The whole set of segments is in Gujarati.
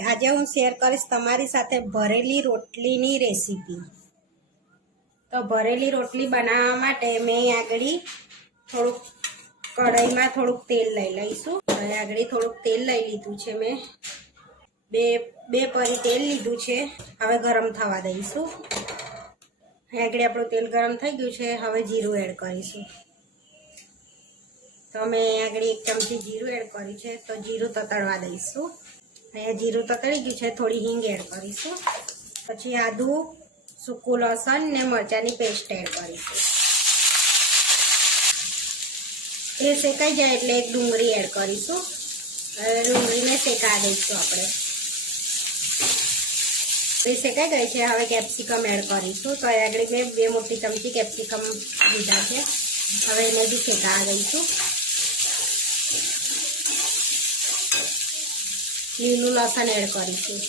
આજે હું શેર કરીશ તમારી સાથે ભરેલી રોટલીની રેસીપી તો ભરેલી રોટલી બનાવવા માટે મેં આગળ થોડુંક કઢાઈમાં થોડુંક તેલ લઈ લઈશું. હવે આગળ થોડુંક તેલ લઈ લીધું છે મેં. બે બે પરી તેલ લીધું છે. હવે ગરમ થવા દઈશું. આગળ આપણું તેલ ગરમ થઈ ગયું છે. હવે જીરું એડ કરીશું. તો મેં આગળ એક ચમચી જીરું એડ કર્યું છે. તો જીરું તતડવા દઈશું. અહીંયા જીરું તતડી ગયું છે, થોડી હિંગ એડ કરીશું. પછી આદુ, સૂકું લસણ ને મરચાંની પેસ્ટ એડ કરીશું. એ શેકાઈ જાય એટલે એક ડુંગળી એડ કરીશું. હવે ડુંગળીને શેકા દઈશું આપણે. એ શેકાઈ ગઈ છે, હવે કેપ્સિકમ એડ કરીશું. તો આગળ મેં બે મોટી ચમચી કેપ્સિકમ લીધા છે. હવે એને બી શેકા દઈશું. લીલું લસણ એડ કરીશું.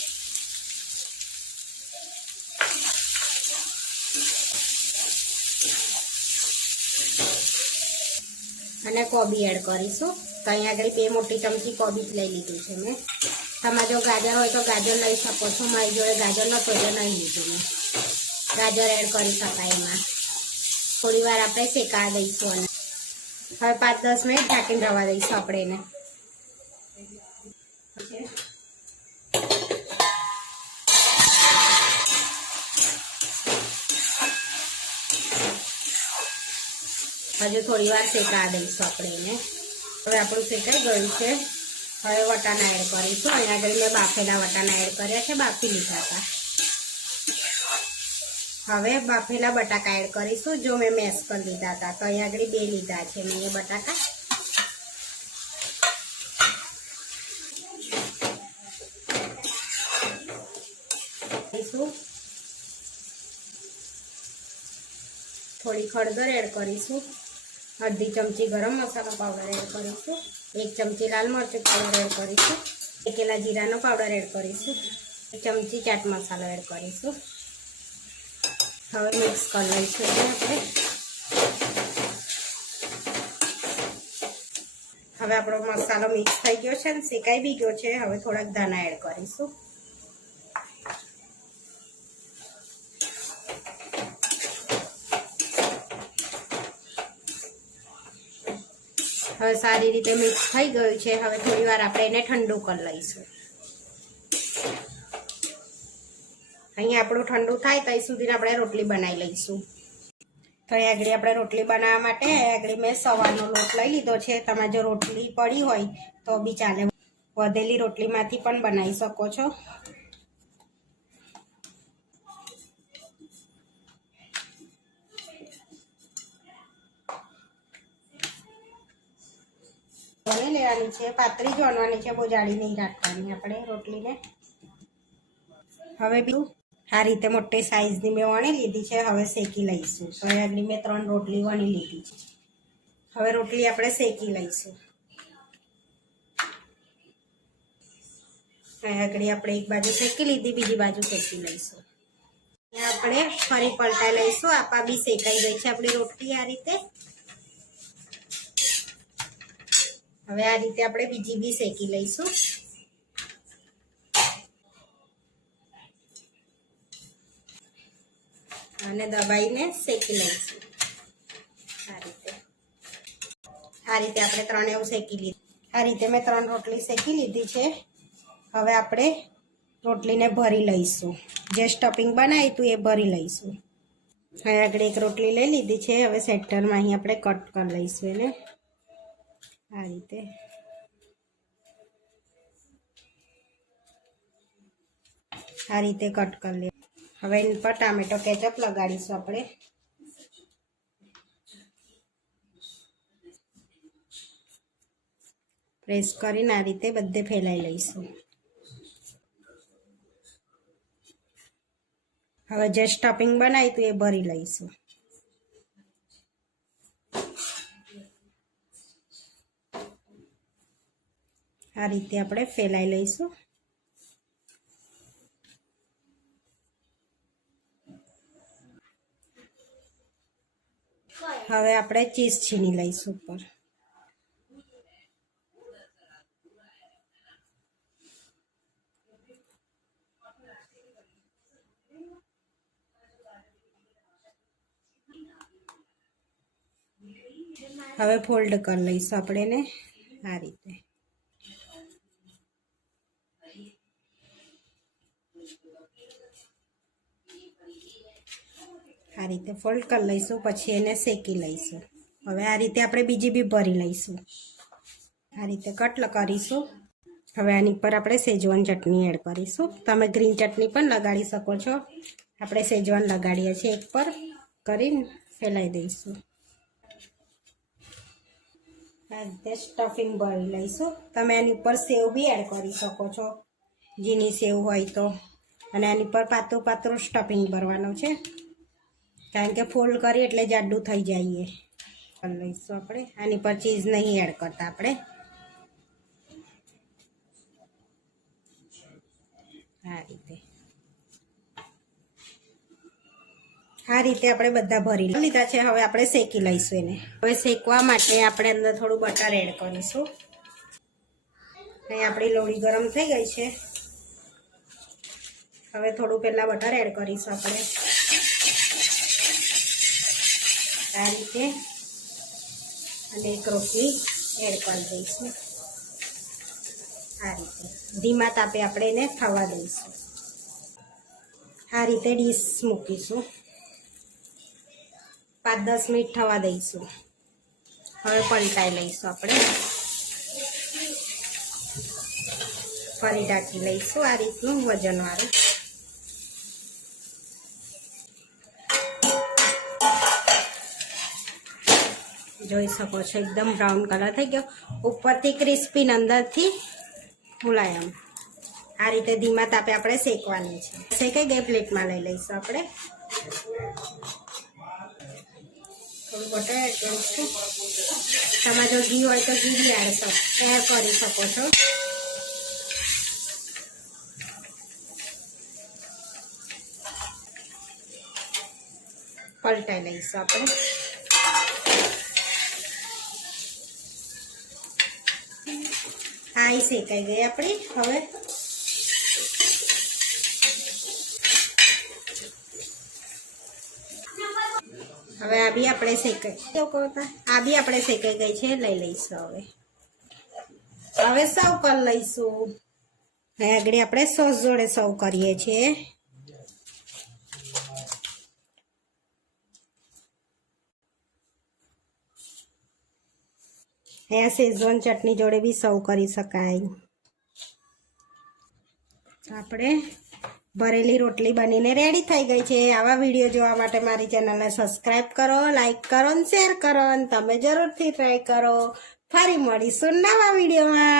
અને કોબી એડ કરીશું. તો અહીંયા આગળ બે મોટી ચમચી કોબી જ લઈ લીધું છે મેં. તમે જો ગાજર હોય તો ગાજર લઈ શકો છો, મારી જોડે ગાજર નતો, એટલે નહીં લીધું મેં. ગાજર એડ કરી શકાય એમાં. થોડી વાર આપણે શેકા દઈશું હવે પાંચ દસ મિનિટ ઢાંકીને રવા દઈશું આપણે એને. હજુ થોડી વાર શેકા દઈશું આપણે એને. હવે આપણું શેકાઈ ગયું છે. હવે વટાણા એડ કરીશું. અહીંયા આગળ મેં બાફેલા વટાણા એડ કર્યા છે, બાફી લીધા હતા. હવે બાફેલા બટાકા એડ કરીશું, જો મેં મેસ કરી લીધા હતા. તો અહીંયા આગળ બે લીધા છે મેં એ બટાકા. થોડી ખળદર એડ કરીશું. અડધી ચમચી ગરમ મસાલા પાવડર એડ કરીશું. એક ચમચી લાલ મરચું પાવડર એડ કરીશું. શેકેલા જીરાનો પાવડર એડ કરીશું. એક ચમચી ચાટ મસાલો એડ કરીશું. હવે મિક્સ કરી લઈશું આપણે. હવે આપણો મસાલો મિક્સ થઈ ગયો છે અને શેકાઈ બી ગયો છે. હવે થોડાક દાણા એડ કરીશું. હવે સારી રીતે મિક્સ થઈ ગયું છે. હવે થોડી વાર આપણે એને ઠંડુ કરી લઈશું. અહીંયા આપણું ઠંડુ થાય ત્યાં સુધી આપણે રોટલી બનાવી લઈશું. તો આગળ આપણે રોટલી બનાવવા માટે આગળ મેં સવારનો લોટ લઈ લીધો છે. તમારે જો રોટલી પડી હોય તો બી ચાલે. વધેલી રોટલીમાંથી પણ બનાવી શકો છો. લેવાની છે, પાતળી જ વણવાની છે બહુ જાડી નહીં રાખવાની આપણે રોટલીને. હવે બીજું આ રીતે મોટી સાઈઝની મેં વણી લીધી છે, હવે શેકી લઈશું. તો મેં ત્રણ રોટલી વણી લીધી છે. હવે રોટલી આપણે શેકી લઈશું. આગળ આપણે એક બાજુ શેકી લીધી, બીજી બાજુ શેકી લઈશું. આપણે ફરી પલટાઈ લઈશું, આપા બી શેકાઈ ગઈ છે આપણી રોટલી આ રીતે. હવે આ રીતે આપણે બીજી બી શેકી લઈશું. અને દબાઈને શેકી લઈશું. આ રીતે. આપણે ત્રણ એવું શેકી લીધું. આ રીતે મેં ત્રણ રોટલી શેકી લીધી છે. હવે આપણે રોટલીને ભરી લઈશું. જે સ્ટફિંગ બનાવી હતું એ ભરી લઈશું. હવે આગળ એક રોટલી લઈ લીધી છે. હવે સેન્ટરમાં અહીં આપણે કટ કરી લઈશું એને. આ રીતે. આ રીતે કટ કરી લે. હવે પર ટામેટો કેચઅપ લગાડીશું આપણે. પ્રેસ કરીને આ રીતે બધે ફેલાઈ લઈશું. હવે જે સ્ટફિંગ બનાવી તું એ ભરી લઈશું. આ રીતે આપણે ફેલાઈ લઈશું. હવે આપણે ચીઝ છીની લઈશું ઉપર. હવે ફોલ્ડ કરી લઈશું આપણે એને આ રીતે. આ રીતે ફોલ્ડ કરી લઈશું, પછી એને શેકી લઈશું. હવે આ રીતે આપણે બીજી બી ભરી લઈશું. આ રીતે કટલ કરીશું. હવે આની પર આપણે સેજવાન ચટણી એડ કરીશું. તમે ગ્રીન ચટણી પણ લગાડી શકો છો. આપણે સેજવાન લગાડીએ છીએ એક પર. કરીને ફેલાઈ દઈશું. આ રીતે સ્ટફિંગ ભરી લઈશું. તમે આની ઉપર સેવ બી એડ કરી શકો છો. જીની સેવ હોય તો. અને આની પર પાતળું પાતળું સ્ટફિંગ ભરવાનું છે. કારણ કે ફોલ્ડ કરીએ એટલે જાડું થઈ જઈએ. લઈશું આપણે. આની પર ચીઝ નહીં એડ કરતા આપણે. આ રીતે. આ રીતે આપણે બધા ભરી લીધા છે. હવે આપણે શેકી લઈશું એને. હવે શેકવા માટે આપણે અંદર થોડું બટર એડ કરીશું. અહીં આપણી લોળી ગરમ થઈ ગઈ છે. હવે થોડું પહેલાં બટર એડ કરીશું આપણે. આ રીતે અને એક એડ કરી દઈશું. આ રીતે. ધીમા તાપે આપણે એને થવા દઈશું. આ રીતે ડીશ મૂકીશું. પાંચ દસ મિનિટ થવા દઈશું. હવે પલટાઈ લઈશું આપણે. ફરી ઢાંકી લઈશું આ રીતનું વજનવાળું. જોઈ શકો છો, એકદમ બ્રાઉન કલર થઈ ગયો. ઉપરથી ક્રિસ્પી અંદરથી મુલાયમ આ રીતે ધીમા તાપે આપણે શેકવાની છે. શેકાઈ ગઈ પ્લેટમાં લઈ લઈશું આપણે. થોડું તમારે જો ઘી હોય તો ઘી બી એડ એડ કરી શકો છો. પલટાઈ લઈશું આપણે. આ શેકાઈ ગઈ આપણી. હવે હવે આ બી આપણે શેકાઈ કેવું કહો આ બી આપણે શેકાઈ ગઈ છે, લઈ લઈશું હવે. હવે સૌ કરી લઈશું. હવે આગળ આપણે સોસ જોડે સૌ કરીએ છીએ. અહીંયા શેઝવાન ચટણી જોડે બી સર્વ કરી શકાય. આપણે ભરેલી રોટલી બનીને રેડી થઈ ગઈ છે. આવા વીડિયો જોવા માટે મારી ચેનલને સબસ્ક્રાઈબ કરો લાઈક કરો અને શેર કરો અને તમે જરૂરથી ટ્રાય કરો. ફરી મળીશું નવા વિડીયોમાં